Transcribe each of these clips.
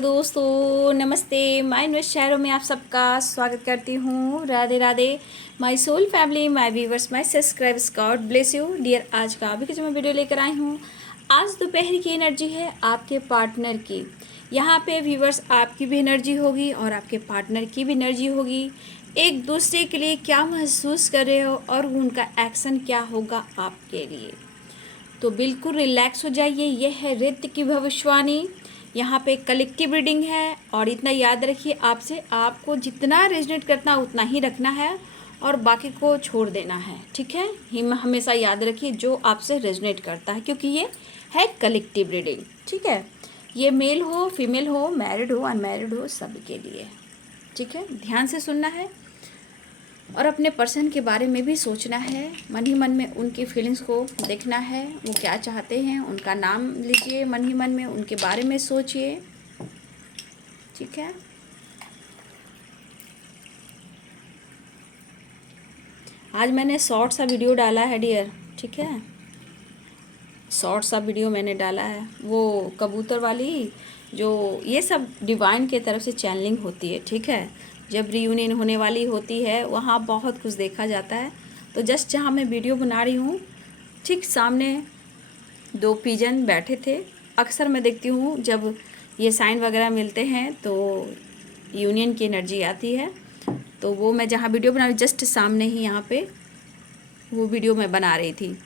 दोस्तों, नमस्ते। My invest शहरों में आप सबका स्वागत करती हूँ। Radhe Radhe my soul family, my viewers, my subscribers, God bless you dear. आज का अभी जो मैं वीडियो लेकर आई हूँ, आज दोपहर की एनर्जी है आपके पार्टनर की। यहाँ पे व्यूवर्स आपकी भी एनर्जी होगी और आपके पार्टनर की भी एनर्जी होगी। एक दूसरे के लिए क्या महसूस कर रहे हो और उनका एक्शन क्या होगा आपके लिए, तो बिल्कुल रिलैक्स हो जाइए। यह है रित की भविष्यवाणी। यहाँ पे कलेक्टिव रीडिंग है और इतना याद रखिए, आपसे आपको जितना रेजोनेट करना उतना ही रखना है और बाकी को छोड़ देना है। ठीक है, हमेशा याद रखिए जो आपसे रेजोनेट करता है, क्योंकि ये है कलेक्टिव रीडिंग। ठीक है, ये मेल हो, फीमेल हो, मैरिड हो, अनमैरिड हो, सभी के लिए। ठीक है, ध्यान से सुनना है और अपने पर्सन के बारे में भी सोचना है। मन ही मन में उनकी फीलिंग्स को देखना है, वो क्या चाहते हैं। उनका नाम लीजिए, मन ही मन में उनके बारे में सोचिए। ठीक है, आज मैंने शॉर्ट सा वीडियो डाला है डियर। ठीक है, शॉर्ट सा वीडियो मैंने डाला है, वो कबूतर वाली, जो ये सब डिवाइन के तरफ से चैनलिंग होती है। ठीक है, जब रीयूनियन होने वाली होती है वहाँ बहुत कुछ देखा जाता है। तो जस्ट जहाँ मैं वीडियो बना रही हूँ, ठीक सामने दो पिजन बैठे थे। अक्सर मैं देखती हूँ जब ये साइन वगैरह मिलते हैं तो यूनियन की एनर्जी आती है। तो वो मैं जहाँ वीडियो बना रही, जस्ट सामने ही यहाँ पे वो वीडियो मैं बना रही थी।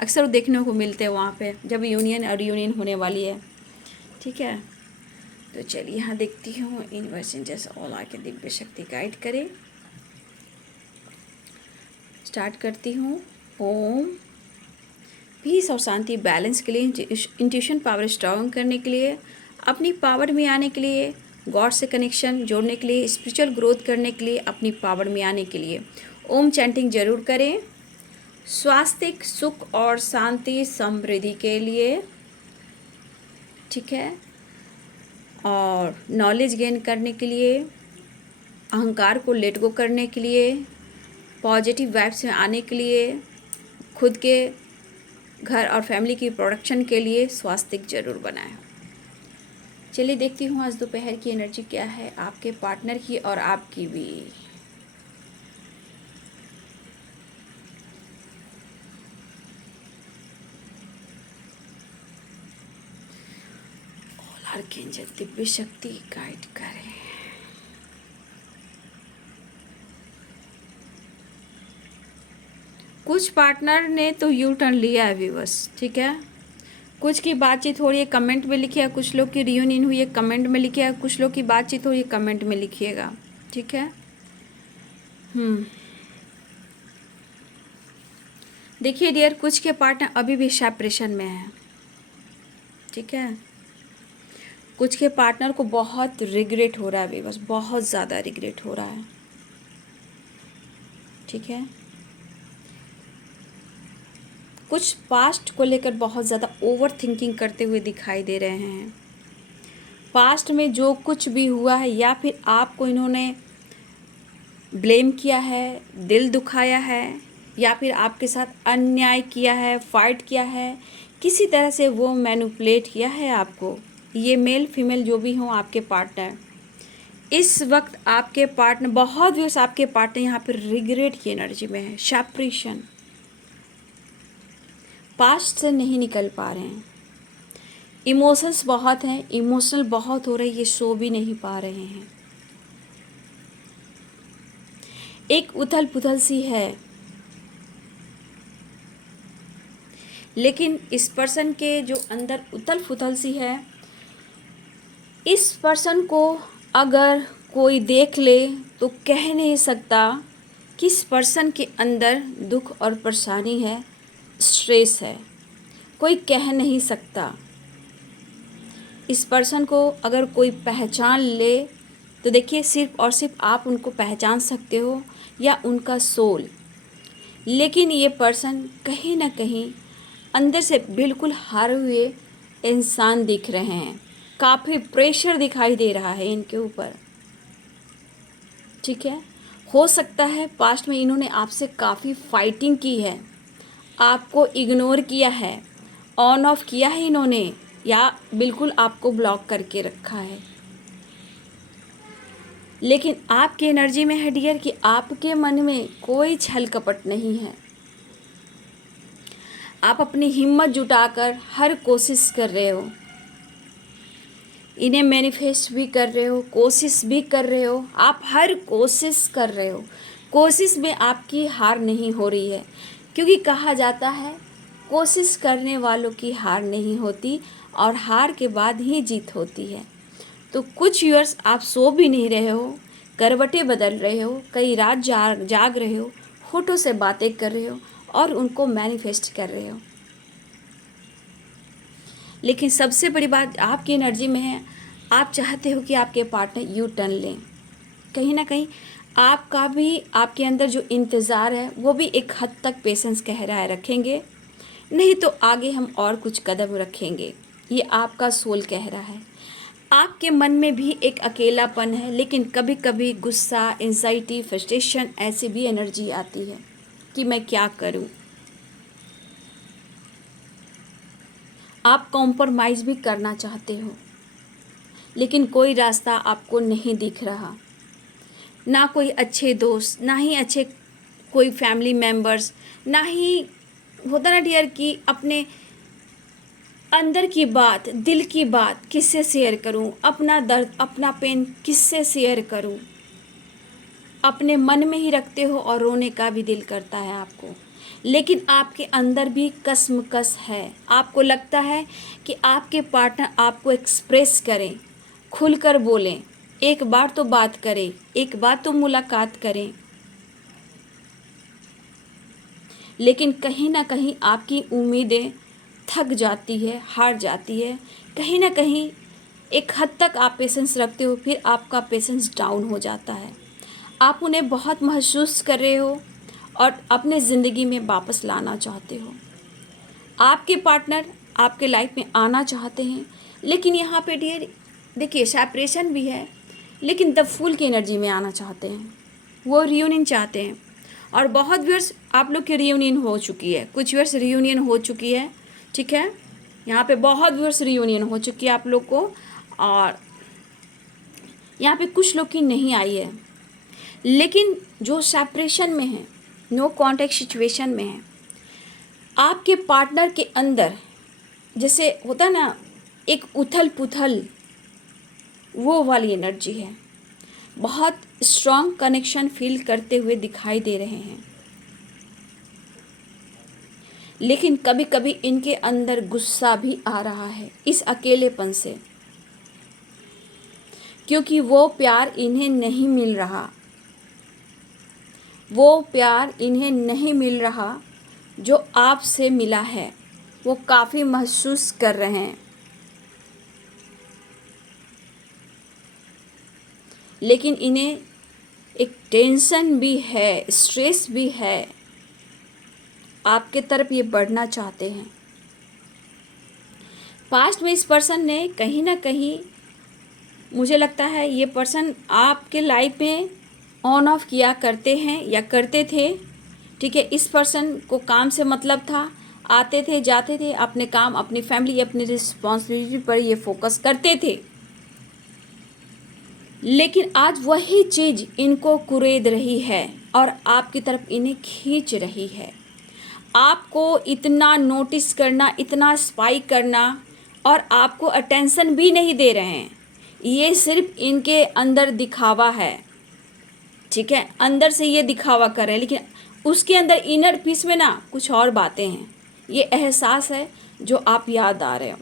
अक्सर देखने को मिलते हैं वहाँ पे जब यूनियन और यूनियन होने वाली है। ठीक है, तो चलिए यहाँ देखती हूँ यूनिवर्स एंजल्स ऑल आके दिव्य शक्ति गाइड करे। स्टार्ट करती हूँ। ओम। पीस और शांति, बैलेंस के लिए, इंट्यूशन पावर स्ट्रॉन्ग करने के लिए, अपनी पावर में आने के लिए, गॉड से कनेक्शन जोड़ने के लिए, स्पिरिचुअल ग्रोथ करने के लिए, अपनी पावर में आने के लिए ओम चैंटिंग जरूर करें। स्वास्थ्य, सुख और शांति, समृद्धि के लिए। ठीक है, और नॉलेज गेन करने के लिए, अहंकार को लेट गो करने के लिए, पॉजिटिव वाइब्स में आने के लिए, खुद के घर और फैमिली की प्रोडक्शन के लिए स्वास्तिक जरूर बनाएं। चलिए देखती हूँ आज दोपहर की एनर्जी क्या है आपके पार्टनर की और आपकी भी। आर्कएंजल दिव्य शक्ति गाइड करें। कुछ पार्टनर ने तो यू टर्न लिया है व्यूअर्स। ठीक है, कुछ की बातचीत हो रही है, कमेंट में लिखिए। कुछ लोग की रियूनियन हुई है, कमेंट में लिखिए। कुछ लोग की बातचीत हो रही है, कमेंट में लिखिएगा। ठीक है, देखिए डियर, कुछ के पार्टनर अभी भी सेपरेशन में है। ठीक है, कुछ के पार्टनर को बहुत रिग्रेट हो रहा है, बस बहुत ज़्यादा रिग्रेट हो रहा है। ठीक है, कुछ पास्ट को लेकर बहुत ज़्यादा ओवर थिंकिंग करते हुए दिखाई दे रहे हैं। पास्ट में जो कुछ भी हुआ है या फिर आपको इन्होंने ब्लेम किया है, दिल दुखाया है, या फिर आपके साथ अन्याय किया है, फाइट किया है, किसी तरह से वो मैनिपुलेट किया है आपको। ये मेल फीमेल जो भी हों आपके पार्टनर, इस वक्त आपके पार्टनर, बहुत व्यूअर्स आपके पार्टनर यहाँ पर रिग्रेट की एनर्जी में है। सेपरेशन, पास्ट से नहीं निकल पा रहे हैं। इमोशंस बहुत हैं, इमोशनल बहुत हो रहे, ये सो भी नहीं पा रहे हैं। एक उथल पुथल सी है, लेकिन इस पर्सन के जो अंदर उथल पुथल सी है, इस पर्सन को अगर कोई देख ले तो कह नहीं सकता किस पर्सन के अंदर दुख और परेशानी है, स्ट्रेस है। कोई कह नहीं सकता। इस पर्सन को अगर कोई पहचान ले तो देखिए, सिर्फ और सिर्फ आप उनको पहचान सकते हो या उनका सोल। लेकिन ये पर्सन कहीं ना कहीं अंदर से बिल्कुल हारे हुए इंसान दिख रहे हैं। काफ़ी प्रेशर दिखाई दे रहा है इनके ऊपर। ठीक है, हो सकता है पास्ट में इन्होंने आपसे काफ़ी फाइटिंग की है, आपको इग्नोर किया है, ऑन ऑफ किया है इन्होंने, या बिल्कुल आपको ब्लॉक करके रखा है। लेकिन आपकी एनर्जी में है डियर कि आपके मन में कोई छल कपट नहीं है। आप अपनी हिम्मत जुटाकर हर कोशिश कर रहे हो, इन्हें मैनिफेस्ट भी कर रहे हो, कोशिश भी कर रहे हो, आप हर कोशिश कर रहे हो। कोशिश में आपकी हार नहीं हो रही है, क्योंकि कहा जाता है कोशिश करने वालों की हार नहीं होती और हार के बाद ही जीत होती है। तो कुछ व्यूअर्स आप सो भी नहीं रहे हो, करवटें बदल रहे हो, कई रात जाग रहे हो, होठों से बातें कर रहे हो और उनको मैनिफेस्ट कर रहे हो। लेकिन सबसे बड़ी बात आपकी एनर्जी में है, आप चाहते हो कि आपके पार्टनर यू टर्न लें। कहीं ना कहीं आपका भी, आपके अंदर जो इंतज़ार है वो भी एक हद तक पेशेंस कह रहा है रखेंगे, नहीं तो आगे हम और कुछ कदम रखेंगे, ये आपका सोल कह रहा है। आपके मन में भी एक अकेलापन है, लेकिन कभी कभी गुस्सा, एंजाइटी, फ्रस्ट्रेशन ऐसी भी एनर्जी आती है कि मैं क्या करूं। आप कॉम्प्रोमाइज़ भी करना चाहते हो, लेकिन कोई रास्ता आपको नहीं दिख रहा, ना कोई अच्छे दोस्त, ना ही अच्छे कोई फैमिली मेम्बर्स, ना ही होता ना डियर कि अपने अंदर की बात, दिल की बात किससे शेयर करूं, अपना दर्द, अपना पेन किससे शेयर करूं। अपने मन में ही रखते हो और रोने का भी दिल करता है आपको, लेकिन आपके अंदर भी कसमकस है। आपको लगता है कि आपके पार्टनर आपको एक्सप्रेस करें, खुलकर बोलें, एक बार तो बात करें, एक बार तो मुलाकात करें। लेकिन कहीं ना कहीं आपकी उम्मीदें थक जाती है, हार जाती है। कहीं ना कहीं एक हद तक आप पेशेंस रखते हो, फिर आपका पेशेंस डाउन हो जाता है। आप उन्हें बहुत महसूस कर रहे हो और अपने ज़िंदगी में वापस लाना चाहते हो। आपके पार्टनर आपके लाइफ में आना चाहते हैं, लेकिन यहाँ पे डियर देखिए सेपरेशन भी है, लेकिन द फूल की एनर्जी में आना चाहते हैं, वो रियूनियन चाहते हैं। और बहुत व्यूअर्स आप लोग की रियूनियन हो चुकी है, कुछ व्यूअर्स रियूनियन हो चुकी है, ठीक है। यहाँ पे बहुत व्यूअर्स रियूनियन हो चुकी है आप लोग को, और यहाँ पे कुछ लोग की नहीं आई है। लेकिन जो सेपरेशन में है, नो कॉन्टैक्ट सिचुएशन में है, आपके पार्टनर के अंदर जैसे होता है ना एक उथल पुथल, वो वाली एनर्जी है। बहुत स्ट्रॉन्ग कनेक्शन फील करते हुए दिखाई दे रहे हैं, लेकिन कभी कभी इनके अंदर गुस्सा भी आ रहा है इस अकेलेपन से, क्योंकि वो प्यार इन्हें नहीं मिल रहा, वो प्यार इन्हें नहीं मिल रहा जो आपसे मिला है। वो काफ़ी महसूस कर रहे हैं, लेकिन इन्हें एक टेंशन भी है, स्ट्रेस भी है, आपके तरफ ये बढ़ना चाहते हैं। पास्ट में इस पर्सन ने कहीं ना कहीं, मुझे लगता है ये पर्सन आपके लाइफ में ऑन ऑफ किया करते हैं या करते थे, ठीक है। इस पर्सन को काम से मतलब था, आते थे जाते थे, अपने काम, अपनी फैमिली, अपनी रिस्पॉन्सिबिलिटी पर ये फोकस करते थे। लेकिन आज वही चीज़ इनको कुरेद रही है और आपकी तरफ इन्हें खींच रही है। आपको इतना नोटिस करना, इतना स्पाई करना, और आपको अटेंशन भी नहीं दे रहे हैं, ये सिर्फ इनके अंदर दिखावा है, ठीक है। अंदर से ये दिखावा कर रहे हैं, लेकिन उसके अंदर इनर पीस में ना कुछ और बातें हैं। ये एहसास है जो आप याद आ रहे हो।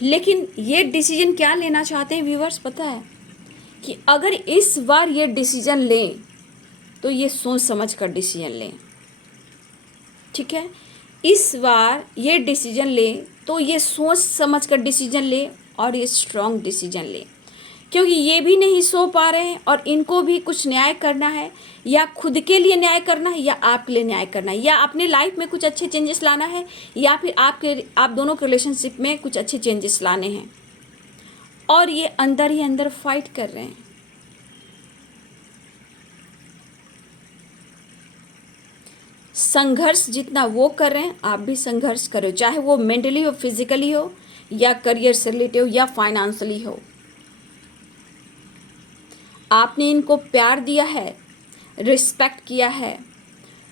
लेकिन ये डिसीजन क्या लेना चाहते हैं व्यूअर्स, पता है कि अगर इस बार ये डिसीजन लें तो ये सोच समझ कर डिसीजन लें, ठीक है। इस बार ये डिसीजन लें तो ये सोच समझ कर डिसीजन लें और ये स्ट्रॉन्ग डिसीजन लें, क्योंकि ये भी नहीं सो पा रहे हैं और इनको भी कुछ न्याय करना है, या खुद के लिए न्याय करना है या आपके लिए न्याय करना है, या अपने लाइफ में कुछ अच्छे चेंजेस लाना है, या फिर आप दोनों के रिलेशनशिप में कुछ अच्छे चेंजेस लाने हैं। और ये अंदर ही अंदर फाइट कर रहे हैं। संघर्ष जितना वो कर रहे हैं आप भी संघर्ष करो, चाहे वो मेंटली हो, फिजिकली हो, या करियर से रिलेटेड हो, या फाइनेंशियली हो। आपने इनको प्यार दिया है, रिस्पेक्ट किया है,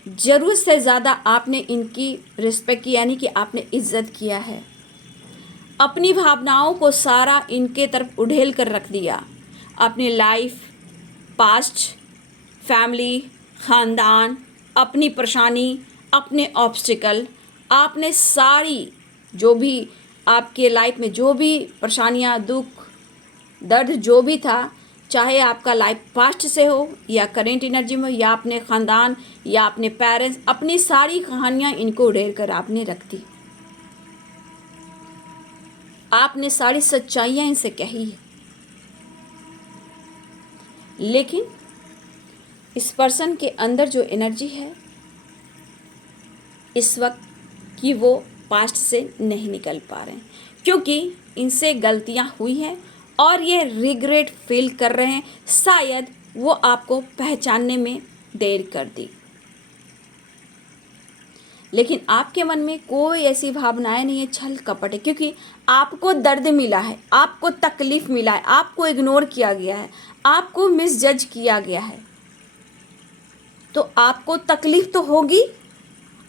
ज़रूरत से ज़्यादा आपने इनकी रिस्पेक्ट की, यानी कि आपने इज्जत किया है। अपनी भावनाओं को सारा इनके तरफ उड़ेल कर रख दिया। अपनी लाइफ, पास्ट, फैमिली, ख़ानदान, अपनी परेशानी, अपने ऑब्स्टिकल, आपने सारी जो भी आपके लाइफ में जो भी परेशानियां, दुख, दर्द जो भी था, चाहे आपका लाइफ पास्ट से हो या करेंट एनर्जी में, या अपने ख़ानदान या अपने पेरेंट्स, अपनी सारी कहानियां इनको उड़ेल कर आपने रख दी। आपने सारी सच्चाइयां इनसे कही है, लेकिन इस पर्सन के अंदर जो एनर्जी है इस वक्त कि वो पास्ट से नहीं निकल पा रहे हैं, क्योंकि इनसे गलतियां हुई हैं और ये रिग्रेट फील कर रहे हैं। शायद वो आपको पहचानने में देर कर दी, लेकिन आपके मन में कोई ऐसी भावनाएं नहीं है, छल कपट है, क्योंकि आपको दर्द मिला है, आपको तकलीफ़ मिला है, आपको इग्नोर किया गया है, आपको मिसजज किया गया है, तो आपको तकलीफ़ तो होगी,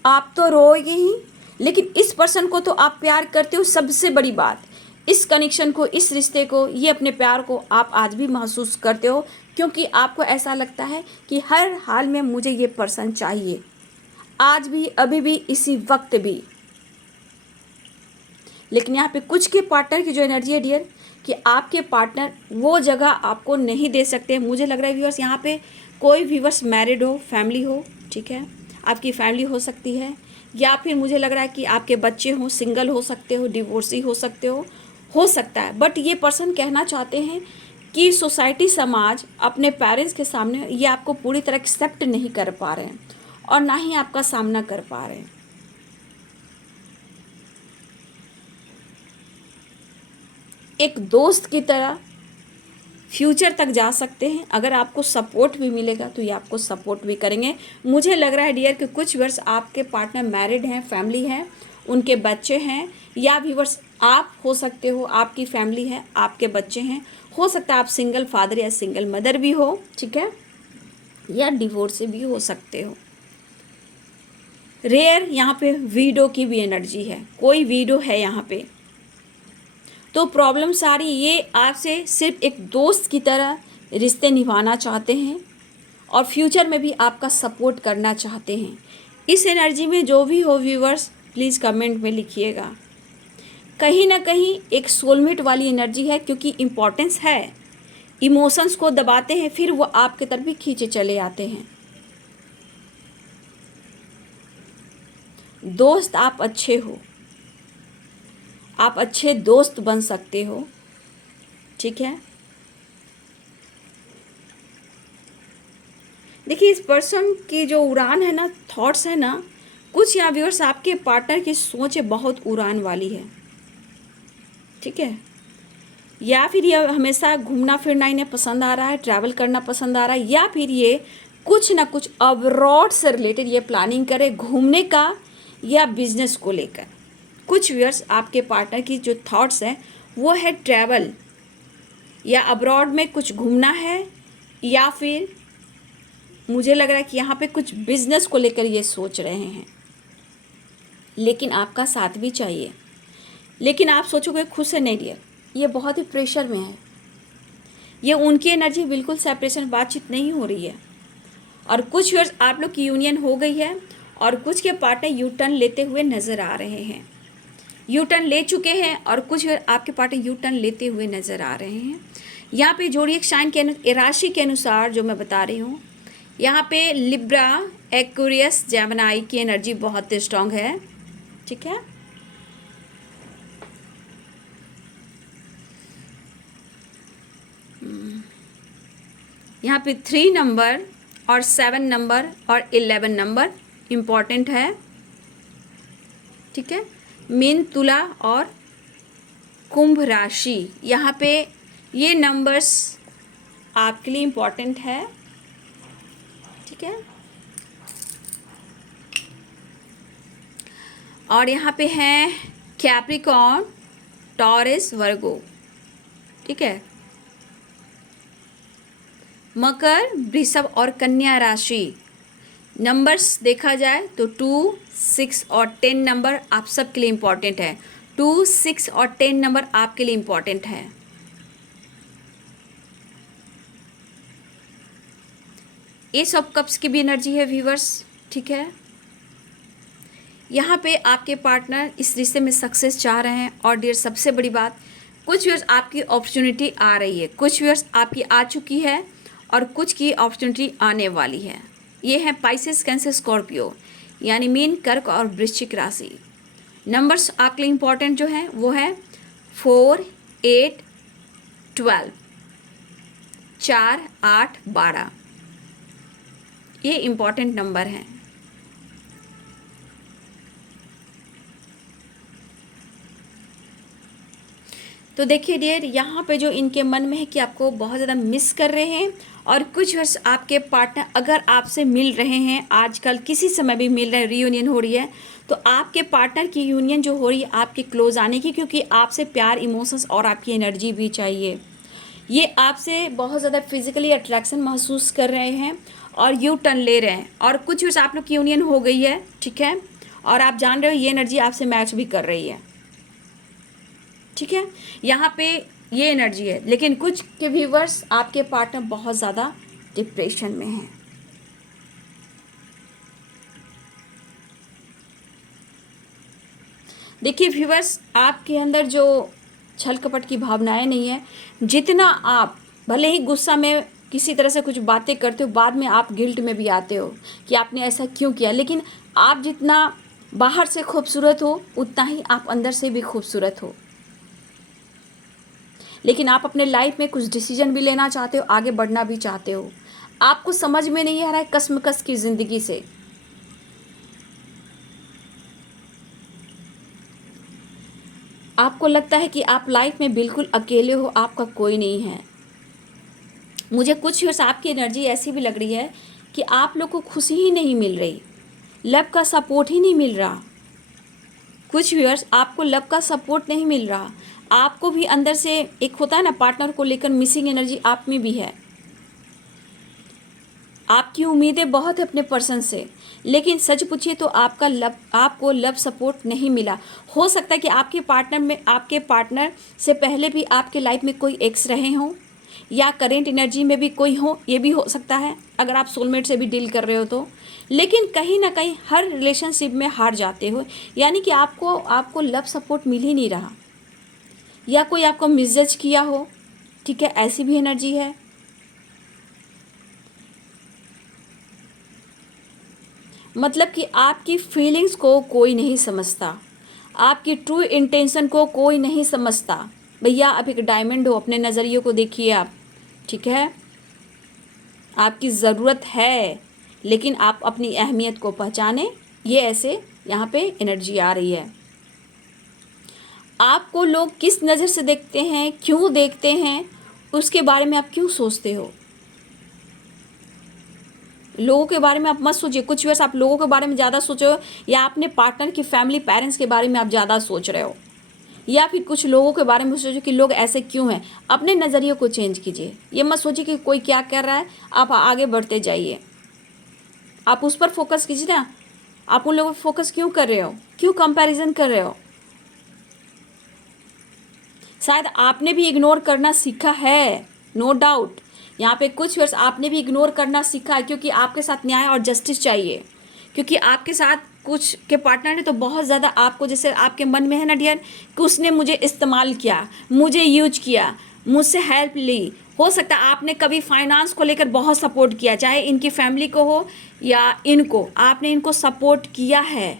आप तो रोएंगे ही। लेकिन इस पर्सन को तो आप प्यार करते हो। सबसे बड़ी बात, इस कनेक्शन को, इस रिश्ते को, ये अपने प्यार को आप आज भी महसूस करते हो, क्योंकि आपको ऐसा लगता है कि हर हाल में मुझे ये पर्सन चाहिए, आज भी, अभी भी, इसी वक्त भी। लेकिन यहाँ पे कुछ के पार्टनर की जो एनर्जी है डियर, कि आपके पार्टनर वो जगह आपको नहीं दे सकते। मुझे लग रहा है व्यूअर्स, यहाँ पे कोई व्यूअर्स मैरिड हो, फैमिली हो, ठीक है, आपकी फैमिली हो सकती है, या फिर मुझे लग रहा है कि आपके बच्चे हों, सिंगल हो सकते हो, डिवोर्सी हो सकते हो सकता है। बट ये पर्सन कहना चाहते हैं कि सोसाइटी, समाज, अपने पेरेंट्स के सामने ये आपको पूरी तरह एक्सेप्ट नहीं कर पा रहे हैं और ना ही आपका सामना कर पा रहे हैं। एक दोस्त की तरह फ्यूचर तक जा सकते हैं। अगर आपको सपोर्ट भी मिलेगा तो ये आपको सपोर्ट भी करेंगे। मुझे लग रहा है डियर कि कुछ वर्ष आपके पार्टनर मैरिड हैं, फैमिली है, उनके बच्चे हैं, या व्यूअर्स आप हो सकते हो, आपकी फैमिली है, आपके बच्चे हैं, हो सकता है आप सिंगल फादर या सिंगल मदर भी हो, ठीक है, या डिवोर्स भी हो सकते हो। रेयर यहाँ पे वीडो की भी एनर्जी है, कोई वीडो है यहाँ पे। तो प्रॉब्लम सारी ये आपसे सिर्फ एक दोस्त की तरह रिश्ते निभाना चाहते हैं और फ्यूचर में भी आपका सपोर्ट करना चाहते हैं। इस एनर्जी में जो भी हो व्यूवर्स, प्लीज़ कमेंट में लिखिएगा। कहीं ना कहीं एक सोलमेट वाली एनर्जी है, क्योंकि इम्पोर्टेंस है, इमोशंस को दबाते हैं, फिर वो आपके तरफ भी खींचे चले आते हैं। दोस्त आप अच्छे हो, आप अच्छे दोस्त बन सकते हो, ठीक है। देखिए, इस पर्सन की जो उड़ान है ना, थॉट्स है ना, कुछ या व्यूअर्स आपके पार्टनर की सोच बहुत उड़ान वाली है, ठीक है, या फिर ये हमेशा घूमना फिरना इन्हें पसंद आ रहा है, ट्रैवल करना पसंद आ रहा है, या फिर ये कुछ ना कुछ अब्रॉड से रिलेटेड ये प्लानिंग करे घूमने का या बिजनेस को लेकर। कुछ व्यूअर्स आपके पार्टनर की जो थॉट्स हैं वो है ट्रैवल या अब्रॉड में कुछ घूमना है, या फिर मुझे लग रहा है कि यहाँ पे कुछ बिजनेस को लेकर ये सोच रहे हैं। लेकिन आपका साथ भी चाहिए। लेकिन आप सोचोगे खुद से नहीं डियर, ये बहुत ही प्रेशर में है, ये उनकी एनर्जी बिल्कुल सेपरेशन, बातचीत नहीं हो रही है। और कुछ व्यूअर्स आप लोग की यूनियन हो गई है और कुछ के पार्टनर यू टर्न लेते हुए नज़र आ रहे हैं, यू टर्न ले चुके हैं, और कुछ आपके पार्टनर यू टर्न लेते हुए नज़र आ रहे हैं। यहाँ पे जोड़िए साइन के राशि के अनुसार जो मैं बता रही हूँ, यहाँ पे लिब्रा, एक्वेरियस, जेमिनी की एनर्जी बहुत स्ट्रांग है, ठीक है। यहाँ पे 3 नंबर और 7 नंबर और 11 नंबर इम्पॉर्टेंट है, ठीक है। मीन, तुला और कुंभ राशि, यहाँ पे ये नंबर्स आपके लिए इम्पॉर्टेंट है, ठीक है। और यहाँ पे हैं कैप्रिकॉर्न, टॉरस, वर्गो, ठीक है। मकर, वृषभ और कन्या राशि, नंबर्स देखा जाए तो 2, 6 और 10 नंबर आप सबके लिए इम्पॉर्टेंट है। 2, 6 और 10 नंबर आपके लिए इम्पॉर्टेंट है। एस ऑफ कप्स की भी एनर्जी है व्यूवर्स, ठीक है। यहाँ पे आपके पार्टनर इस रिश्ते में सक्सेस चाह रहे हैं। और डियर सबसे बड़ी बात, कुछ व्यूअर्स आपकी अपॉर्चुनिटी आ रही है, कुछ व्यूअर्स आपकी आ चुकी है और कुछ की अपॉर्चुनिटी आने वाली है। ये है पाइसेस, कैंसर, स्कॉर्पियो, यानी मीन, कर्क और वृश्चिक राशि। नंबर्स आपके लिए इम्पॉर्टेंट जो है वो है 4, 8, 12, 4, 8, 12, ये इम्पॉर्टेंट नंबर हैं। तो देखिए डियर, यहाँ पे जो इनके मन में है कि आपको बहुत ज़्यादा मिस कर रहे हैं। और कुछ वर्ष आपके पार्टनर अगर आपसे मिल रहे हैं, आजकल किसी समय भी मिल रहे हैं, रीयूनियन हो रही है, तो आपके पार्टनर की यूनियन जो हो रही है आपके क्लोज आने की, क्योंकि आपसे प्यार, इमोशंस और आपकी एनर्जी भी चाहिए। ये आपसे बहुत ज़्यादा फिजिकली अट्रैक्शन महसूस कर रहे हैं और यू टर्न ले रहे हैं। और कुछ वर्ष आप लोग की यूनियन हो गई है, ठीक है, और आप जान रहे हो ये एनर्जी आपसे मैच भी कर रही है, ठीक है। यहाँ पे ये एनर्जी है। लेकिन कुछ के व्यूवर्स आपके पार्टनर बहुत ज़्यादा डिप्रेशन में हैं। देखिए व्यूवर्स, आपके अंदर जो छल कपट की भावनाएं नहीं है, जितना आप भले ही गुस्सा में किसी तरह से कुछ बातें करते हो, बाद में आप गिल्ट में भी आते हो कि आपने ऐसा क्यों किया, लेकिन आप जितना बाहर से खूबसूरत हो उतना ही आप अंदर से भी खूबसूरत हो। लेकिन आप अपने लाइफ में कुछ डिसीजन भी लेना चाहते हो, आगे बढ़ना भी चाहते हो, आपको समझ में नहीं आ रहा है कसमकस की ज़िंदगी से। आपको लगता है कि आप लाइफ में बिल्कुल अकेले हो, आपका कोई नहीं है। मुझे कुछ वर्ष आपकी एनर्जी ऐसी भी लग रही है कि आप लोग को खुशी ही नहीं मिल रही, लव का सपोर्ट ही नहीं मिल रहा। कुछ व्यूअर्स आपको लव का सपोर्ट नहीं मिल रहा, आपको भी अंदर से एक होता है ना, पार्टनर को लेकर मिसिंग एनर्जी आप में भी है। आपकी उम्मीदें बहुत है अपने पर्सन से, लेकिन सच पूछिए तो आपको लव सपोर्ट नहीं मिला। हो सकता है कि आपके पार्टनर से पहले भी आपके लाइफ में कोई एक्स रहे हों, या करेंट एनर्जी में भी कोई हो, ये भी हो सकता है अगर आप सोलमेट से भी डील कर रहे हो तो। लेकिन कहीं ना कहीं हर रिलेशनशिप में हार जाते हो, यानी कि आपको लव सपोर्ट मिल ही नहीं रहा, या कोई आपको मिसजज किया हो, ठीक है, ऐसी भी एनर्जी है। मतलब कि आपकी फीलिंग्स को कोई नहीं समझता, आपकी ट्रू इंटेंशन को कोई नहीं समझता। भैया आप एक डायमंड हो, अपने नज़रिए को देखिए आप, ठीक है। आपकी ज़रूरत है, लेकिन आप अपनी अहमियत को पहचाने, ये ऐसे यहाँ पे एनर्जी आ रही है। आपको लोग किस नज़र से देखते हैं, क्यों देखते हैं, उसके बारे में आप क्यों सोचते हो। लोगों के बारे में आप मत सोचिए। कुछ वर्ष आप लोगों के बारे में ज़्यादा सोच रहे हो, या अपने पार्टनर की फैमिली, पेरेंट्स के बारे में आप ज़्यादा सोच रहे हो, या फिर कुछ लोगों के बारे में सोचो कि लोग ऐसे क्यों हैं। अपने नज़रिए को चेंज कीजिए। ये मत सोचिए कि कोई क्या कर रहा है, आप आगे बढ़ते जाइए, आप उस पर फोकस कीजिए ना। आप उन लोगों पर फोकस क्यों कर रहे हो, क्यों कंपैरिजन कर रहे हो। शायद आपने भी इग्नोर करना सीखा है, नो डाउट। यहाँ पे कुछ वर्ष आपने भी इग्नोर करना सीखा है, क्योंकि आपके साथ न्याय और जस्टिस चाहिए। क्योंकि आपके साथ कुछ के पार्टनर ने तो बहुत ज़्यादा आपको, जैसे आपके मन में है ना डियर, कि उसने मुझे इस्तेमाल किया, मुझे यूज किया, मुझसे हेल्प ली। हो सकता है आपने कभी फाइनेंस को लेकर बहुत सपोर्ट किया, चाहे इनकी फैमिली को हो या इनको, आपने इनको सपोर्ट किया है।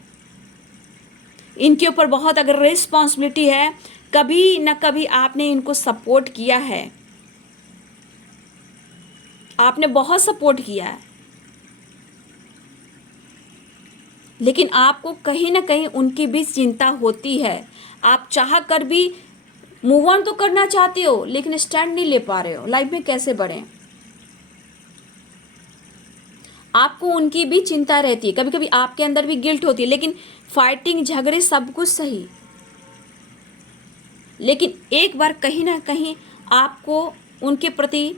इनके ऊपर बहुत अगर रिस्पॉन्सिबिलिटी है, कभी ना कभी आपने इनको सपोर्ट किया है, आपने बहुत सपोर्ट किया है। लेकिन आपको कहीं ना कहीं उनकी भी चिंता होती है। आप चाह कर भी मूव ऑन तो करना चाहते हो, लेकिन स्टैंड नहीं ले पा रहे हो, लाइफ में कैसे बढ़ें। आपको उनकी भी चिंता रहती है, कभी कभी आपके अंदर भी गिल्ट होती है, लेकिन फाइटिंग, झगड़े, सब कुछ सही, लेकिन एक बार कहीं ना कहीं आपको उनके प्रति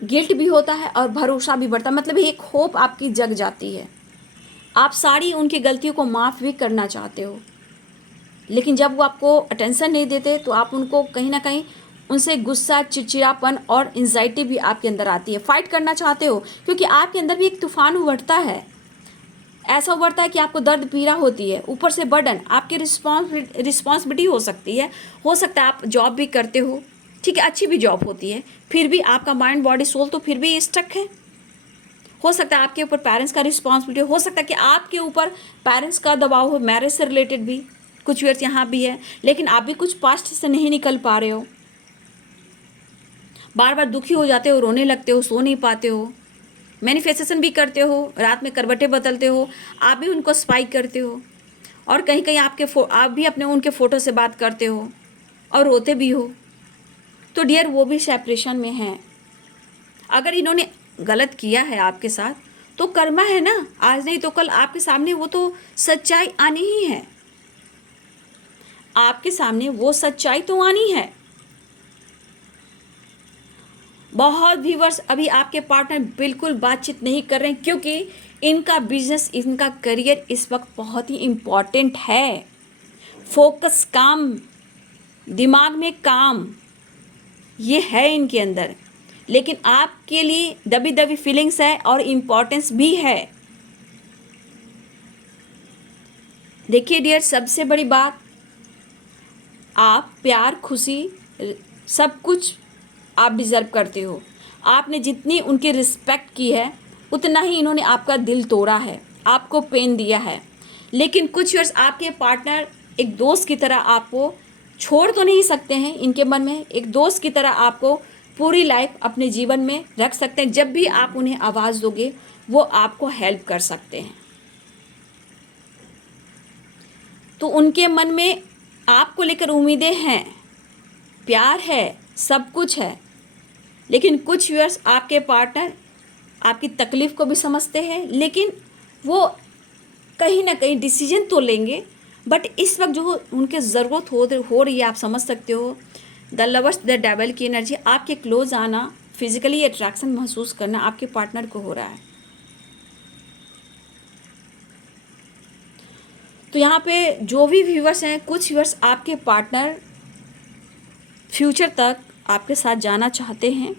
गिल्ट भी होता है और भरोसा भी बढ़ता है, मतलब एक होप आपकी जग जाती है। आप सारी उनकी गलतियों को माफ़ भी करना चाहते हो, लेकिन जब वो आपको अटेंशन नहीं देते तो आप उनको कहीं ना कहीं उनसे गुस्सा, चिड़चिड़ापन और एंजाइटी भी आपके अंदर आती है। फाइट करना चाहते हो क्योंकि आपके अंदर भी एक तूफान उभरता है। ऐसा उभरता है कि आपको दर्द पीड़ा होती है, ऊपर से बर्डन, आपकी रिस्पॉन्सिबिलिटी हो सकता है आप जॉब भी करते हो, ठीक है, अच्छी भी जॉब होती है, फिर भी आपका माइंड बॉडी सोल तो फिर भी स्टक है। हो सकता है आपके ऊपर पेरेंट्स का रिस्पॉन्सिबिलिटी हो सकता है कि आपके ऊपर पेरेंट्स का दबाव हो, मैरिज से रिलेटेड भी कुछ ईयर्स यहाँ भी है, लेकिन आप भी कुछ पास्ट से नहीं निकल पा रहे हो, बार बार दुखी हो जाते हो, रोने लगते हो, सो नहीं पाते हो, मैनिफेस्टेशन भी करते हो, रात में करवटें बदलते हो, आप भी उनको स्पाइक करते हो, और कहीं कहीं आप भी अपने उनके फ़ोटो से बात करते हो और रोते भी हो। तो डियर वो भी सेपरेशन में हैं। अगर इन्होंने गलत किया है आपके साथ तो कर्मा है ना, आज नहीं तो कल आपके सामने वो तो सच्चाई आनी ही है, आपके सामने वो सच्चाई तो आनी है। बहुत व्यूअर्स अभी आपके पार्टनर बिल्कुल बातचीत नहीं कर रहे हैं क्योंकि इनका बिजनेस, इनका करियर इस वक्त बहुत ही इम्पॉर्टेंट है। फोकस, काम, दिमाग में काम, ये है इनके अंदर, लेकिन आपके लिए दबी दबी फीलिंग्स है और इम्पोर्टेंस भी है। देखिए डियर, सबसे बड़ी बात, आप प्यार, खुशी, सब कुछ आप डिज़र्व करते हो। आपने जितनी उनकी रिस्पेक्ट की है उतना ही इन्होंने आपका दिल तोड़ा है, आपको पेन दिया है। लेकिन कुछ ईयर्स आपके पार्टनर एक दोस्त की तरह आपको छोड़ तो नहीं सकते हैं, इनके मन में एक दोस्त की तरह आपको पूरी लाइफ अपने जीवन में रख सकते हैं। जब भी आप उन्हें आवाज़ दोगे वो आपको हेल्प कर सकते हैं। तो उनके मन में आपको लेकर उम्मीदें हैं, प्यार है, सब कुछ है, लेकिन कुछ व्यूअर्स आपके पार्टनर आपकी तकलीफ़ को भी समझते हैं, लेकिन वो कहीं ना कहीं डिसीजन तो लेंगे, बट इस वक्त जो उनके ज़रूरत हो रही है, आप समझ सकते हो, द लवर्स द डेविल की एनर्जी, आपके क्लोज आना, फिजिकली अट्रैक्शन महसूस करना आपके पार्टनर को हो रहा है। तो यहाँ पे जो भी व्यूवर्स हैं, कुछ व्यूवर्स आपके पार्टनर फ्यूचर तक आपके साथ जाना चाहते हैं,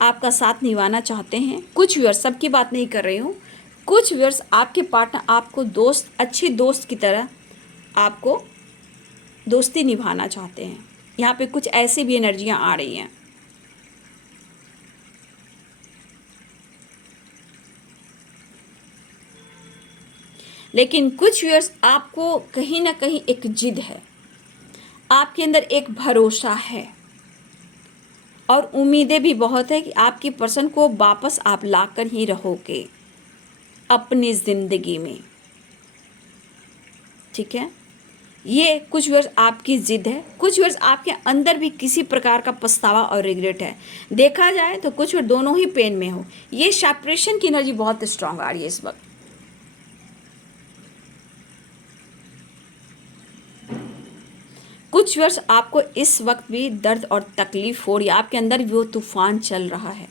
आपका साथ निभाना चाहते हैं। कुछ व्यूअर्स, सबकी बात नहीं कर रही हूँ, कुछ व्यूअर्स आपके पार्टनर आपको दोस्त, अच्छी दोस्त की तरह आपको दोस्ती निभाना चाहते हैं। यहाँ पे कुछ ऐसी भी एनर्जियाँ आ रही हैं। लेकिन कुछ व्यूअर्स आपको कहीं ना कहीं एक जिद है, आपके अंदर एक भरोसा है और उम्मीदें भी बहुत है कि आपकी पर्सन को वापस आप लाकर ही रहोगे अपनी ज़िंदगी में, ठीक है। ये कुछ वर्ष आपकी ज़िद है, कुछ वर्ष आपके अंदर भी किसी प्रकार का पछतावा और रिग्रेट है। देखा जाए तो कुछ वर्ष दोनों ही पेन में हो। ये सेपरेशन की एनर्जी बहुत स्ट्रांग आ रही है इस वक्त। कुछ वर्ष आपको इस वक्त भी दर्द और तकलीफ हो रही है, आपके अंदर भी वो तूफान चल रहा है।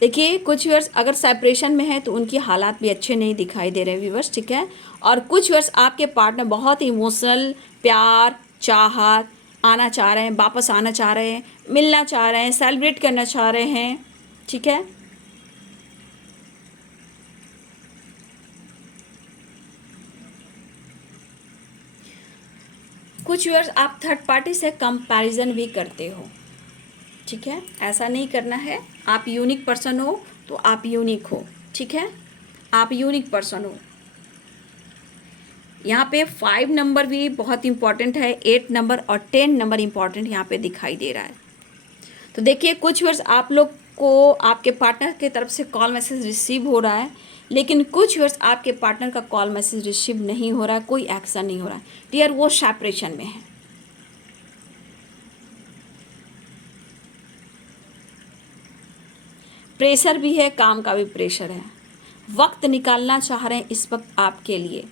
देखिए, कुछ व्यूअर्स अगर सेपरेशन में है तो उनकी हालात भी अच्छे नहीं दिखाई दे रहे हैं व्यूअर्स, ठीक है। और कुछ व्यूअर्स आपके पार्टनर बहुत इमोशनल, प्यार, चाहत आना चाह रहे हैं, वापस आना चाह रहे हैं, मिलना चाह रहे हैं, सेलिब्रेट करना चाह रहे हैं, ठीक है। कुछ व्यूअर्स आप थर्ड पार्टी से कंपैरिजन भी करते हो, ठीक है। ऐसा नहीं करना है, आप यूनिक पर्सन हो तो आप यूनिक हो, ठीक है, आप यूनिक पर्सन हो। यहाँ पे 5 नंबर भी बहुत इंपॉर्टेंट है, 8 नंबर और 10 नंबर इंपॉर्टेंट यहाँ पे दिखाई दे रहा है। तो देखिए, कुछ वर्ष आप लोग को आपके पार्टनर की तरफ से कॉल मैसेज रिसीव हो रहा है, लेकिन कुछ वर्ष आपके पार्टनर का कॉल मैसेज रिसीव नहीं हो रहा है, कोई एक्शन नहीं हो रहा है डियर, वो सेपरेशन में है। प्रेशर भी है, काम का भी प्रेशर है, वक्त निकालना चाह रहे हैं इस वक्त आपके लिए।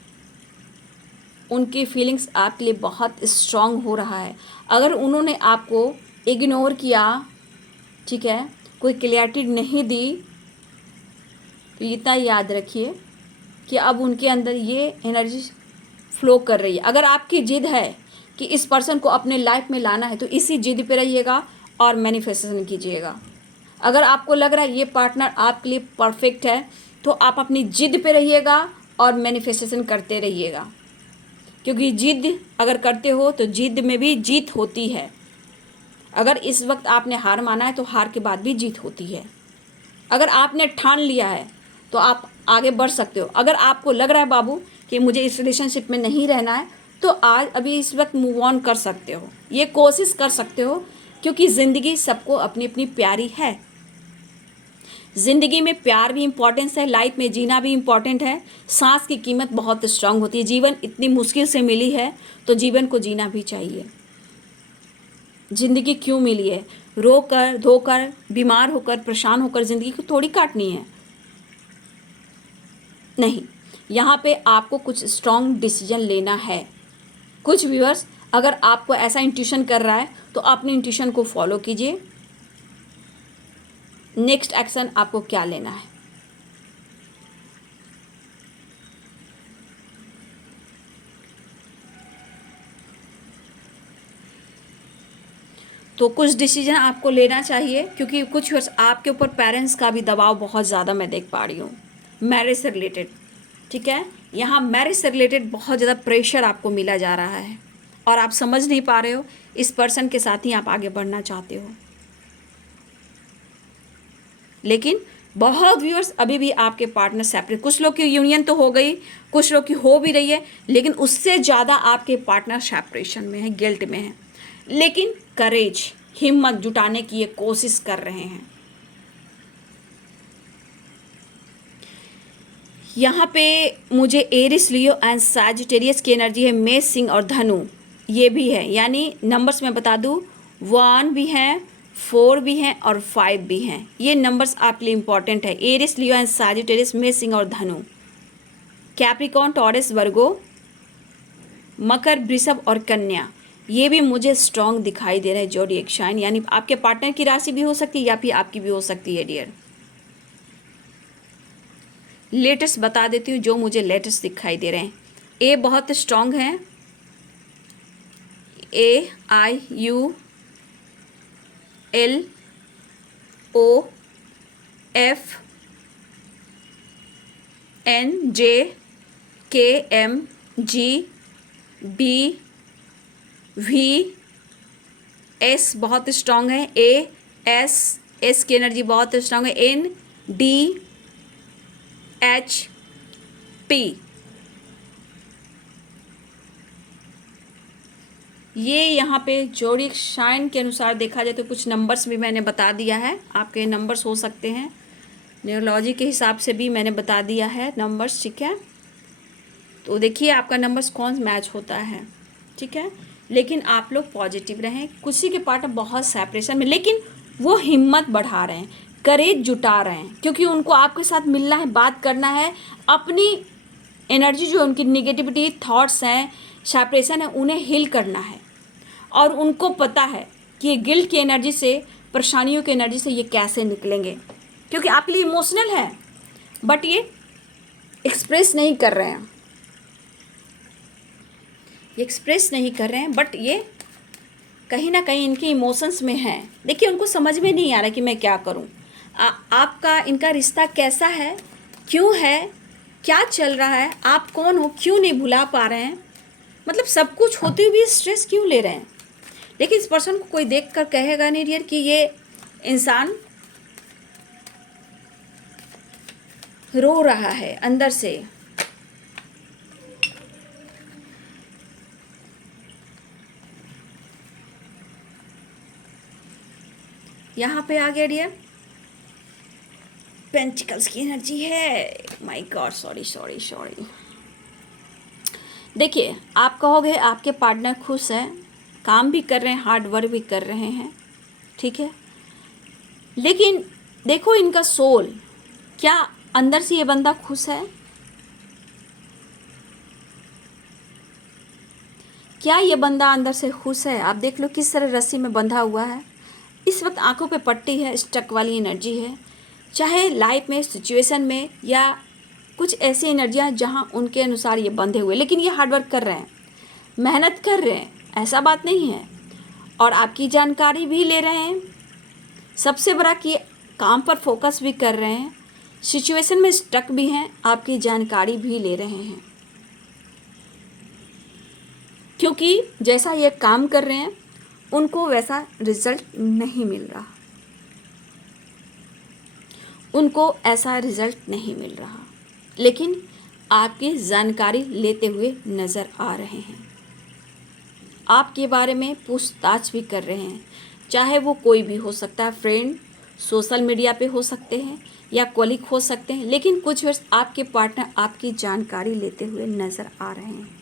उनकी फीलिंग्स आपके लिए बहुत स्ट्रांग हो रहा है। अगर उन्होंने आपको इग्नोर किया, ठीक है, कोई क्लैरिटी नहीं दी, तो इतना याद रखिए कि अब उनके अंदर ये एनर्जी फ्लो कर रही है। अगर आपकी जिद है कि इस पर्सन को अपने लाइफ में लाना है, तो इसी जिद पे रहिएगा और मैनिफेस्टेशन कीजिएगा। अगर आपको लग रहा है ये पार्टनर आपके लिए परफेक्ट है, तो आप अपनी जिद पे रहिएगा और मैनिफेस्टेशन करते रहिएगा, क्योंकि जिद अगर करते हो तो जिद में भी जीत होती है। अगर इस वक्त आपने हार माना है तो हार के बाद भी जीत होती है। अगर आपने ठान लिया है तो आप आगे बढ़ सकते हो। अगर आपको लग रहा है बाबू कि मुझे इस रिलेशनशिप में नहीं रहना है, तो आज अभी इस वक्त मूव ऑन कर सकते हो, ये कोशिश कर सकते हो, क्योंकि ज़िंदगी सबको अपनी अपनी प्यारी है। ज़िंदगी में प्यार भी इम्पॉर्टेंस है, लाइफ में जीना भी इम्पॉर्टेंट है। सांस की कीमत बहुत स्ट्रांग होती है। जीवन इतनी मुश्किल से मिली है तो जीवन को जीना भी चाहिए। ज़िंदगी क्यों मिली है? रोकर धोकर बीमार होकर परेशान होकर ज़िंदगी को थोड़ी काटनी है, नहीं। यहाँ पे आपको कुछ स्ट्रांग डिसीजन लेना है। कुछ व्यूअर्स, अगर आपको ऐसा इंट्यूशन कर रहा है तो अपने इंट्यूशन को फॉलो कीजिए। नेक्स्ट एक्शन आपको क्या लेना है? तो कुछ डिसीजन आपको लेना चाहिए, क्योंकि कुछ वर्ष आपके ऊपर पेरेंट्स का भी दबाव बहुत ज़्यादा मैं देख पा रही हूँ, मैरिज से रिलेटेड, ठीक है। यहाँ मैरिज से रिलेटेड बहुत ज़्यादा प्रेशर आपको मिला जा रहा है और आप समझ नहीं पा रहे हो इस पर्सन के साथ ही आप आगे बढ़ना चाहते हो। लेकिन बहुत व्यूअर्स, अभी भी आपके पार्टनर सेपरेट, कुछ लोग की यूनियन तो हो गई, कुछ लोग की हो भी रही है, लेकिन उससे ज़्यादा आपके पार्टनर सेपरेशन में है, गिल्ट में है। लेकिन करेज, हिम्मत जुटाने की ये कोशिश कर रहे हैं। यहाँ पे मुझे एरिस, लियो एंड सैजिटेरियस की एनर्जी है, मेष, सिंह और धनु ये भी है। यानी नंबर्स मैं बता दूँ, 1 भी हैं, 4 भी हैं और 5 भी हैं। ये नंबर्स आपके लिए इंपॉर्टेंट है। एरिस, लियो एंड सैजिटेरियस, मेष, सिंह और धनु। कैप्रिकॉर्न, टॉरस, वर्गो, मकर, वृषभ और कन्या, ये भी मुझे स्ट्रॉन्ग दिखाई दे रहा है। ज़ोडिएक साइन, यानी आपके पार्टनर की राशि भी हो सकती है या फिर आपकी भी हो सकती है डियर। लेटेस्ट बता देती हूँ जो मुझे लेटेस्ट दिखाई दे रहे हैं। ए बहुत स्ट्रॉन्ग है, AIULOFNJKMGBVS बहुत स्ट्रॉन्ग है। एस की एनर्जी बहुत स्ट्रॉन्ग है। NDHP, ये यहाँ पे ज़ोडिएक साइन के अनुसार देखा जाए तो कुछ नंबर्स भी मैंने बता दिया है। आपके नंबर्स हो सकते हैं, न्यूरोलॉजी के हिसाब से भी मैंने बता दिया है नंबर्स, ठीक है। तो देखिए आपका नंबर्स कौन मैच होता है, ठीक है। लेकिन आप लोग पॉजिटिव रहें। किसी के पार्टनर बहुत सेपरेशन में, लेकिन वो हिम्मत बढ़ा रहे हैं, करेज जुटा रहे हैं, क्योंकि उनको आपके साथ मिलना है, बात करना है। अपनी एनर्जी जो उनकी निगेटिविटी थॉट्स हैं, सेपरेशन है, उन्हें हील करना है। और उनको पता है कि ये गिल्ट की एनर्जी से, परेशानियों की एनर्जी से ये कैसे निकलेंगे, क्योंकि आपके लिए इमोशनल है बट ये एक्सप्रेस नहीं कर रहे हैं, बट ये कहीं ना कहीं इनके इमोशंस में है। देखिए उनको समझ में नहीं आ रहा कि मैं क्या करूं। आपका इनका रिश्ता कैसा है, क्यों है, क्या चल रहा है, आप कौन हो, क्यों नहीं भुला पा रहे हैं, मतलब सब कुछ होते हुए भी स्ट्रेस क्यों ले रहे हैं। लेकिन इस पर्सन को कोई देख कर कहेगा नहीं डियर कि ये इंसान रो रहा है अंदर से। यहाँ पे आ गया डियर पेंटिकल्स की एनर्जी है। My God, sorry. देखिए आप कहोगे आपके पार्टनर खुश हैं, काम भी कर रहे हैं, हार्ड वर्क भी कर रहे हैं, ठीक है। लेकिन देखो इनका सोल, क्या अंदर से ये बंदा खुश है? क्या ये बंदा अंदर से खुश है? आप देख लो किस तरह रस्सी में बंधा हुआ है। इस वक्त आंखों पे पट्टी है, स्टक वाली एनर्जी है। चाहे लाइफ में, सिचुएशन में, या कुछ ऐसी एनर्जियाँ जहाँ उनके अनुसार ये बंधे हुए, लेकिन ये हार्डवर्क कर रहे हैं, मेहनत कर रहे हैं, ऐसा बात नहीं है। और आपकी जानकारी भी ले रहे हैं। सबसे बड़ा कि काम पर फोकस भी कर रहे हैं, सिचुएशन में स्टक भी हैं, आपकी जानकारी भी ले रहे हैं। क्योंकि जैसा ये काम कर रहे हैं उनको वैसा रिजल्ट नहीं मिल रहा, उनको ऐसा रिजल्ट नहीं मिल रहा, लेकिन आपकी जानकारी लेते हुए नज़र आ रहे हैं। आपके बारे में पूछताछ भी कर रहे हैं, चाहे वो कोई भी हो सकता है, फ्रेंड, सोशल मीडिया पे हो सकते हैं या कॉलीग हो सकते हैं, लेकिन कुछ वर्ष आपके पार्टनर आपकी जानकारी लेते हुए नज़र आ रहे हैं।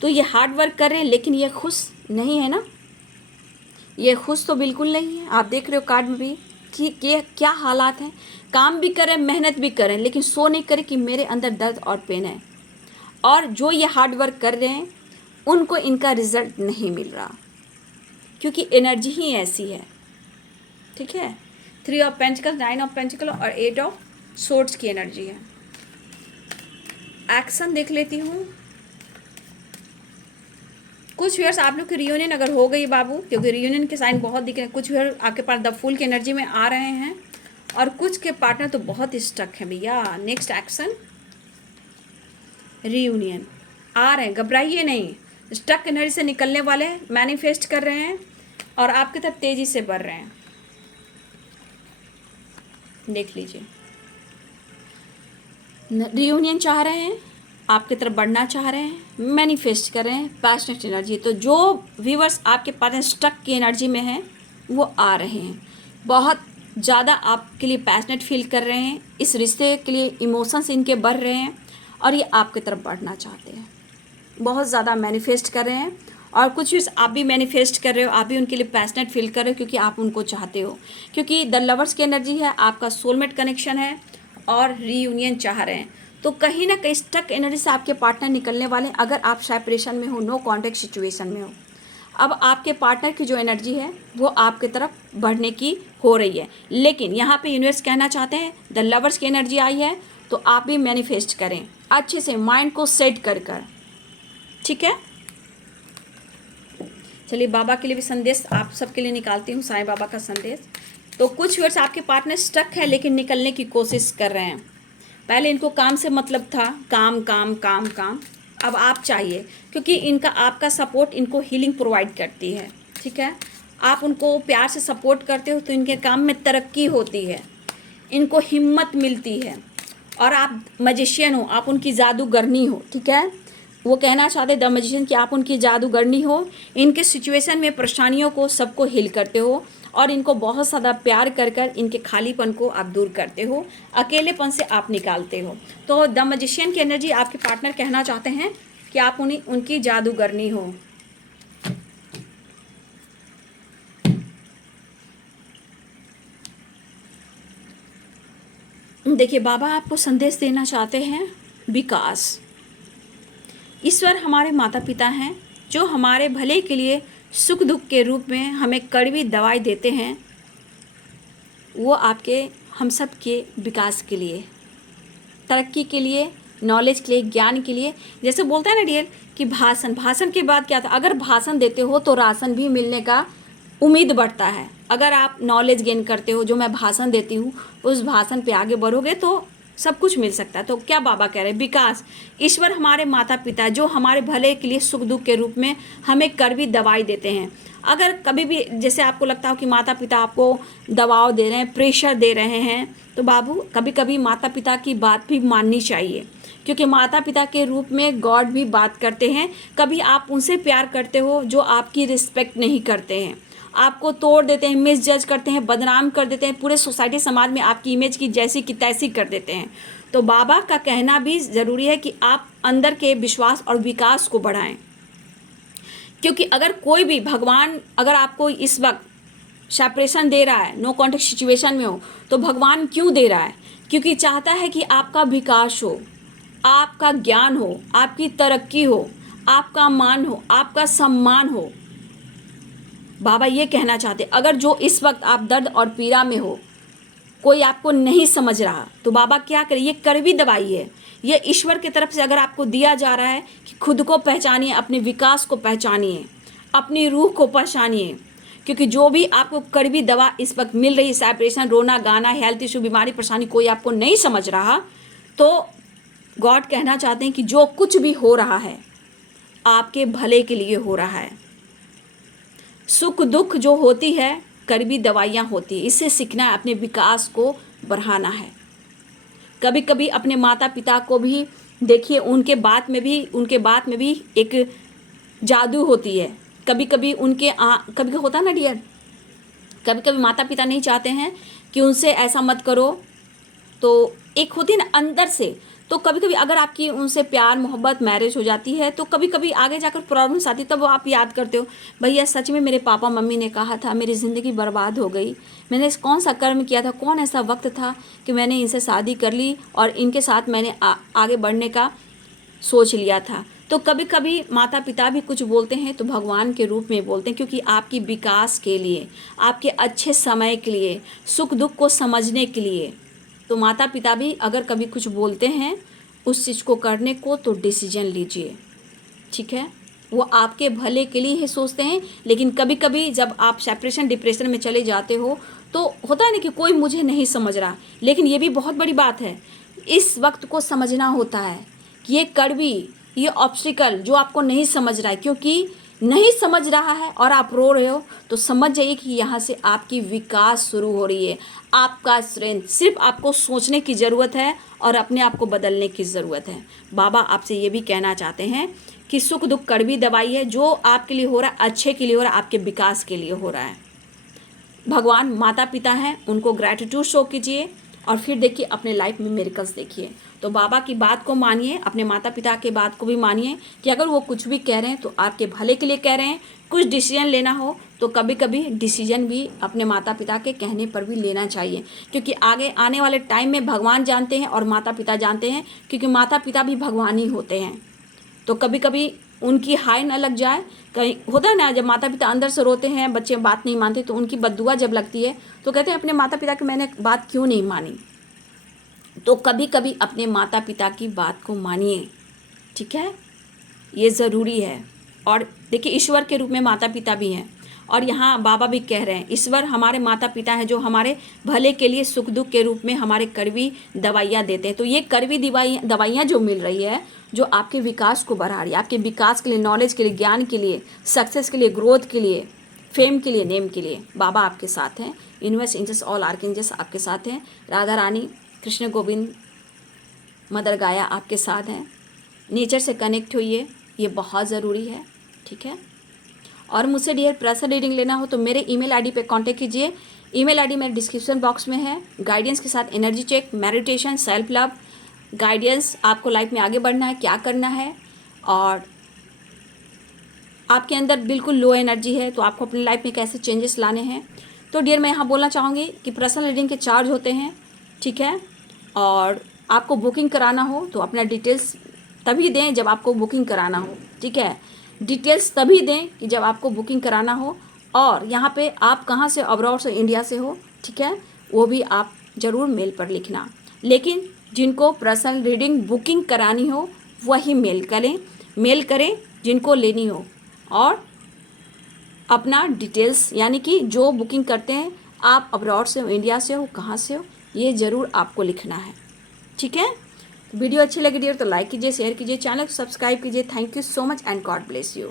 तो ये हार्ड वर्क कर रहे हैं, लेकिन ये खुश नहीं है ना, ये खुश तो बिल्कुल नहीं है। आप देख रहे हो कार्ड में भी कि क्या हालात हैं। काम भी करें, मेहनत भी करें, लेकिन सो नहीं करें कि मेरे अंदर दर्द और पेन है। और जो ये हार्ड वर्क कर रहे हैं उनको इनका रिजल्ट नहीं मिल रहा, क्योंकि एनर्जी ही ऐसी है। ठीक है, 3 ऑफ पेंटिकल, 9 ऑफ पेंटिकल और 8 ऑफ सोर्ड्स की एनर्जी है। एक्शन देख लेती हूँ। कुछ व्यूअर्स आप लोग की रियूनियन अगर हो गई बाबू, क्योंकि रियूनियन के साइन बहुत दिख रहे हैं। कुछ व्यूअर्स आपके पास द फूल की एनर्जी में आ रहे हैं और कुछ के पार्टनर तो बहुत ही स्टक है भैया। नेक्स्ट एक्शन, रियूनियन आ रहे हैं, घबराइए नहीं। स्टक एनर्जी से निकलने वाले, मैनिफेस्ट कर रहे हैं और आपकी तरफ तेजी से बढ़ रहे हैं। देख लीजिए, रियूनियन चाह रहे हैं, आपकी तरफ बढ़ना चाह रहे हैं, मैनिफेस्ट कर रहे हैं, पैशनेट एनर्जी। तो जो व्यूअर्स आपके पास स्टक की एनर्जी में हैं वो आ रहे हैं, बहुत ज़्यादा आपके लिए पैशनेट फील कर रहे हैं, इस रिश्ते के लिए इमोशंस इनके बढ़ रहे हैं और ये आपकी तरफ बढ़ना चाहते हैं, बहुत ज़्यादा मैनिफेस्ट कर रहे हैं। और कुछ व्यूअर्स आप भी मैनिफेस्ट कर रहे हो, आप भी उनके लिए पैशनेट फील कर रहे हो, क्योंकि आप उनको चाहते हो, क्योंकि द लवर्स की एनर्जी है, आपका सोलमेट कनेक्शन है और रीयूनियन चाह रहे हैं। तो कहीं ना कहीं स्टक एनर्जी से आपके पार्टनर निकलने वाले हैं। अगर आप सेपरेशन में हो, नो कॉन्टैक्ट सिचुएशन में हो, अब आपके पार्टनर की जो एनर्जी है वो आपके तरफ बढ़ने की हो रही है। लेकिन यहाँ पे यूनिवर्स कहना चाहते हैं, द लवर्स की एनर्जी आई है तो आप भी मैनिफेस्ट करें अच्छे से, माइंड को सेट कर कर। ठीक है, चलिए बाबा के लिए भी संदेश आप सबके लिए निकालती हूँ, साईं बाबा का संदेश। तो कुछ वर्ड्स आपके पार्टनर स्टक है लेकिन निकलने की कोशिश कर रहे हैं। पहले इनको काम से मतलब था, काम काम काम काम, अब आप चाहिए, क्योंकि इनका आपका सपोर्ट इनको हीलिंग प्रोवाइड करती है। ठीक है, आप उनको प्यार से सपोर्ट करते हो तो इनके काम में तरक्की होती है, इनको हिम्मत मिलती है। और आप मैजिशियन हो, आप उनकी जादूगरनी हो। ठीक है, वो कहना चाहते द मैजिशियन कि आप उनकी जादूगरनी हो, इनके सिचुएशन में परेशानियों को सबको हील करते हो और इनको बहुत ज़्यादा प्यार कर कर इनके खालीपन को आप दूर करते हो, अकेलेपन से आप निकालते हो। तो द मैजिशियन की एनर्जी आपके पार्टनर कहना चाहते हैं कि आप उनकी जादूगरनी हो। देखिए बाबा आपको संदेश देना चाहते हैं विकास। ईश्वर हमारे माता पिता हैं जो हमारे भले के लिए सुख दुख के रूप में हमें कड़वी दवाई देते हैं। वो आपके हम सब के विकास के लिए, तरक्की के लिए, नॉलेज के लिए, ज्ञान के लिए। जैसे बोलते हैं ना डियर कि भाषण के बाद क्या था, अगर भाषण देते हो तो राशन भी मिलने का उम्मीद बढ़ता है। अगर आप नॉलेज गेन करते हो, जो मैं भाषण देती हूँ, उस भाषण पे आगे बढ़ोगे तो सब कुछ मिल सकता है। तो क्या बाबा कह रहे हैं, विकास। ईश्वर हमारे माता पिता जो हमारे भले के लिए सुख दुख के रूप में हमें कड़वी दवाई देते हैं। अगर कभी भी जैसे आपको लगता हो कि माता पिता आपको दबाव दे रहे हैं, प्रेशर दे रहे हैं, तो बाबू कभी कभी माता पिता की बात भी माननी चाहिए, क्योंकि माता पिता के रूप में गॉड भी बात करते हैं। कभी आप उनसे प्यार करते हो जो आपकी रिस्पेक्ट नहीं करते हैं, आपको तोड़ देते हैं, मिस जज करते हैं, बदनाम कर देते हैं, पूरे सोसाइटी समाज में आपकी इमेज की जैसी की तैसी कर देते हैं। तो बाबा का कहना भी ज़रूरी है कि आप अंदर के विश्वास और विकास को बढ़ाएं, क्योंकि अगर कोई भी भगवान अगर आपको इस वक्त सेपरेशन दे रहा है, नो कॉन्टेक्ट सिचुएशन में हो, तो भगवान क्यों दे रहा है? क्योंकि चाहता है कि आपका विकास हो, आपका ज्ञान हो, आपकी तरक्की हो, आपका मान हो, आपका सम्मान हो। बाबा ये कहना चाहते, अगर जो इस वक्त आप दर्द और पीड़ा में हो, कोई आपको नहीं समझ रहा, तो बाबा क्या करे, ये कड़वी दवाई है। ये ईश्वर की तरफ से अगर आपको दिया जा रहा है कि खुद को पहचानिए, अपने विकास को पहचानिए, अपनी रूह को पहचानिए। क्योंकि जो भी आपको कड़वी दवा इस वक्त मिल रही है, सेपरेशन, रोना गाना, हेल्थ इशू, बीमारी परेशानी, कोई आपको नहीं समझ रहा, तो गॉड कहना चाहते हैं कि जो कुछ भी हो रहा है आपके भले के लिए हो रहा है। सुख दुख जो होती है कड़वी दवाइयाँ होती है, इससे सीखना है, अपने विकास को बढ़ाना है। कभी कभी अपने माता पिता को भी देखिए, उनके बात में भी एक जादू होती है। कभी कभी कभी होता ना डियर, कभी कभी माता पिता नहीं चाहते हैं कि उनसे ऐसा मत करो, तो एक होती है ना अंदर से। तो कभी कभी अगर आपकी उनसे प्यार मोहब्बत मैरिज हो जाती है, तो कभी कभी आगे जाकर प्रॉब्लम्स आती, तब आप याद करते हो, भैया सच में मेरे पापा मम्मी ने कहा था, मेरी ज़िंदगी बर्बाद हो गई, मैंने कौन सा कर्म किया था, कौन ऐसा वक्त था कि मैंने इनसे शादी कर ली और इनके साथ मैंने आगे बढ़ने का सोच लिया था। तो कभी कभी माता पिता भी कुछ बोलते हैं तो भगवान के रूप में बोलते हैं, क्योंकि आपकी विकास के लिए, आपके अच्छे समय के लिए, सुख दुख को समझने के लिए। तो माता पिता भी अगर कभी कुछ बोलते हैं उस चीज़ को करने को, तो डिसीजन लीजिए, ठीक है। वो आपके भले के लिए ही सोचते हैं। लेकिन कभी कभी जब आप सेपरेशन डिप्रेशन में चले जाते हो, तो होता है ना कि कोई मुझे नहीं समझ रहा। लेकिन ये भी बहुत बड़ी बात है, इस वक्त को समझना होता है कि ये कड़वी, ये ऑब्स्टिकल जो आपको नहीं समझ रहा है, क्योंकि नहीं समझ रहा है और आप रो रहे हो, तो समझ जाइए कि यहाँ से आपकी विकास शुरू हो रही है। आपका स्ट्रेंथ, सिर्फ आपको सोचने की ज़रूरत है और अपने आप को बदलने की ज़रूरत है। बाबा आपसे ये भी कहना चाहते हैं कि सुख दुख कड़वी दवाई है, जो आपके लिए हो रहा है अच्छे के लिए हो रहा है, आपके विकास के लिए हो रहा है। भगवान माता पिता हैं, उनको ग्रैटिट्यूड शो कीजिए और फिर देखिए अपने लाइफ में मिरेकल्स देखिए। तो बाबा की बात को मानिए, अपने माता पिता के बात को भी मानिए कि अगर वो कुछ भी कह रहे हैं तो आपके भले के लिए कह रहे हैं। कुछ डिसीजन लेना हो तो कभी कभी डिसीजन भी अपने माता पिता के कहने पर भी लेना चाहिए, क्योंकि आगे आने वाले टाइम में भगवान जानते हैं और माता पिता जानते हैं, क्योंकि माता पिता भी भगवान ही होते हैं। तो कभी कभी उनकी हाय न लग जाए, कहीं होता है ना, जब माता पिता अंदर से रोते हैं, बच्चे बात नहीं मानते, तो उनकी बद्दुआ जब लगती है तो कहते हैं अपने माता पिता की मैंने बात क्यों नहीं मानी। तो कभी कभी अपने माता पिता की बात को मानिए, ठीक है, ये ज़रूरी है। और देखिए ईश्वर के रूप में माता पिता भी हैं, और यहाँ बाबा भी कह रहे हैं ईश्वर हमारे माता पिता हैं, जो हमारे भले के लिए सुख दुख के रूप में हमारे कड़वी दवाइयाँ देते हैं। तो ये कड़वी दवाइयाँ जो मिल रही है, जो आपके विकास को बढ़ा रही है, आपके विकास के लिए, नॉलेज के लिए, ज्ञान के लिए, सक्सेस के लिए, ग्रोथ के लिए, फेम के लिए, नेम के लिए, बाबा आपके साथ हैं। यूनिवर्स एंजल्स ऑल आर्कएंजल्स आपके साथ हैं। राधा रानी, कृष्ण गोविंद, मदर गाया आपके साथ हैं। नेचर से कनेक्ट होइए, ये बहुत ज़रूरी है, ठीक है। और मुझसे डियर पर्सनल रीडिंग लेना हो तो मेरे ईमेल आईडी पे कांटेक्ट कीजिए। ईमेल आईडी मेरे डिस्क्रिप्शन बॉक्स में है। गाइडेंस के साथ energy check, meditation, self love guidance, आपको लाइफ में आगे बढ़ना है, क्या करना है, और आपके अंदर बिल्कुल लो एनर्जी है तो आपको अपनी लाइफ में कैसे चेंजेस लाने हैं। तो डियर मैं यहाँ बोलना चाहूँगी कि पर्सनल रीडिंग के चार्ज होते हैं, ठीक है। और आपको बुकिंग कराना हो तो अपना डिटेल्स तभी दें जब आपको बुकिंग कराना हो, ठीक है। डिटेल्स तभी दें कि जब आपको बुकिंग कराना हो। और यहाँ पे आप कहाँ से, अब्रॉड से, इंडिया से हो, ठीक है, वो भी आप ज़रूर मेल पर लिखना। लेकिन जिनको पर्सनल रीडिंग बुकिंग करानी हो वही मेल करें जिनको लेनी हो। और अपना डिटेल्स, यानी कि जो बुकिंग करते हैं, आप अब्रॉड से हो, इंडिया से हो, कहाँ से हो, ये ज़रूर आपको लिखना है, ठीक है। वीडियो अच्छी लगी डियर तो लाइक कीजिए, शेयर कीजिए, चैनल को सब्सक्राइब कीजिए। Thank you so much and God bless you.